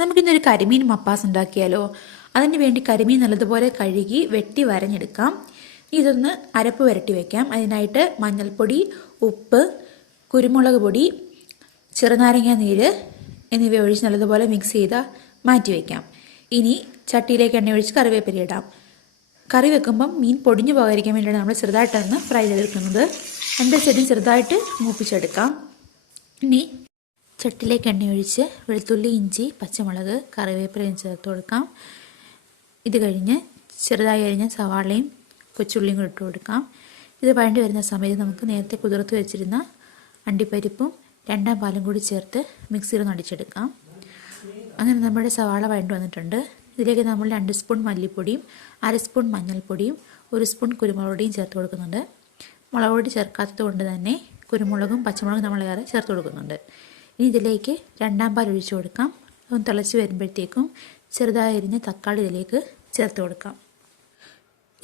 നമുക്കിന്നൊരു കരിമീൻ മപ്പാസ് ഉണ്ടാക്കിയാലോ? അതിന് വേണ്ടി കരിമീൻ നല്ലതുപോലെ കഴുകി വെട്ടി വരഞ്ഞെടുക്കാം. ഇതൊന്ന് അരപ്പ് വരട്ടി വയ്ക്കാം. അതിനായിട്ട് മഞ്ഞൾപ്പൊടി, ഉപ്പ്, കുരുമുളക് പൊടി, ചെറുനാരങ്ങ നീര് എന്നിവ ഒഴിച്ച് നല്ലതുപോലെ മിക്സ് ചെയ്ത് മാറ്റി വയ്ക്കാം. ഇനി ചട്ടിയിലേക്ക് എണ്ണ ഒഴിച്ച് കറിവേപ്പില ഇടാം. കറി വെക്കുമ്പം മീൻ പൊടിഞ്ഞു പോകാതിരിക്കാൻ വേണ്ടിയാണ് നമ്മൾ ചെറുതായിട്ടൊന്ന് ഫ്രൈ ചെയ്തെടുക്കുന്നത്. രണ്ട് സൈഡും ചെറുതായിട്ട് മൂപ്പിച്ചെടുക്കാം. ഇനി ചട്ടിയിലേക്ക് എണ്ണ ഒഴിച്ച് വെളുത്തുള്ളി, ഇഞ്ചി, പച്ചമുളക്, കറിവേപ്പിലയും ചേർത്ത് കൊടുക്കാം. ഇത് കഴിഞ്ഞ് ചെറുതായി അരിഞ്ഞ സവാളയും കൊച്ചുള്ളിയും കൂടി ഇട്ട് കൊടുക്കാം. ഇത് വഴണ്ടി വരുന്ന സമയത്ത് നമുക്ക് നേരത്തെ കുതിർത്ത് വെച്ചിരുന്ന അണ്ടിപ്പരിപ്പും രണ്ടാം പാലും കൂടി ചേർത്ത് മിക്സിയിൽ ഒന്ന് അടിച്ചെടുക്കാം. അങ്ങനെ നമ്മുടെ സവാള വഴണ്ടി വന്നിട്ടുണ്ട്. ഇതിലേക്ക് നമ്മൾ 2 സ്പൂൺ മല്ലിപ്പൊടിയും 1/2 സ്പൂൺ മഞ്ഞൾപ്പൊടിയും 1 സ്പൂൺ കുരുമുളക് പൊടിയും ചേർത്ത് കൊടുക്കുന്നുണ്ട്. മുളക് പൊടി ചേർക്കാത്തത് കൊണ്ട് തന്നെ കുരുമുളകും പച്ചമുളകും നമ്മൾ ഏറെ ചേർത്ത് കൊടുക്കുന്നുണ്ട്. ഇനി ഇതിലേക്ക് രണ്ടാം പാൽ ഒഴിച്ചു കൊടുക്കാം. ഒന്ന് തിളച്ച് വരുമ്പോഴത്തേക്കും ചെറുതായി അരിഞ്ഞ തക്കാളി ഇതിലേക്ക് ചേർത്ത് കൊടുക്കാം.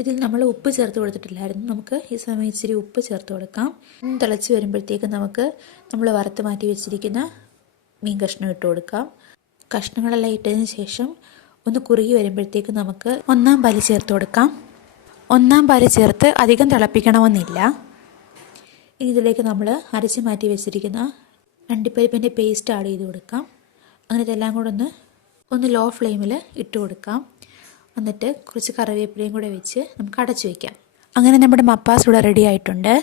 ഇതിൽ നമ്മൾ ഉപ്പ് ചേർത്ത് കൊടുത്തിട്ടില്ലായിരുന്നു. നമുക്ക് ഈ സമയം ഇച്ചിരി ഉപ്പ് ചേർത്ത് കൊടുക്കാം. തിളച്ച് വരുമ്പോഴത്തേക്കും നമുക്ക് നമ്മൾ വറുത്ത് മാറ്റി വെച്ചിരിക്കുന്ന മീൻ കഷ്ണം ഇട്ട് കൊടുക്കാം. കഷ്ണങ്ങളെല്ലാം ഇട്ടതിന് ശേഷം ഒന്ന് കുറുകി വരുമ്പോഴത്തേക്കും നമുക്ക് 1-ാം പാല് ചേർത്ത് കൊടുക്കാം. 1-ാം പാല് ചേർത്ത് അധികം തിളപ്പിക്കണമെന്നില്ല. ഇനി ഇതിലേക്ക് നമ്മൾ അരച്ച് മാറ്റി വെച്ചിരിക്കുന്ന അണ്ടിപ്പരിപ്പിൻ്റെ പേസ്റ്റ് ആഡ് ചെയ്ത് കൊടുക്കാം. അങ്ങനെ ഇതെല്ലാം കൂടെ ഒന്ന് ലോ ഫ്ലെയിമിൽ ഇട്ട് കൊടുക്കാം. എന്നിട്ട് കുറച്ച് കറിവേപ്പിലയും കൂടെ വെച്ച് നമുക്ക് അടച്ചു വയ്ക്കാം. അങ്ങനെ നമ്മുടെ മപ്പാസ് ഇവിടെ റെഡി ആയിട്ടുണ്ട്.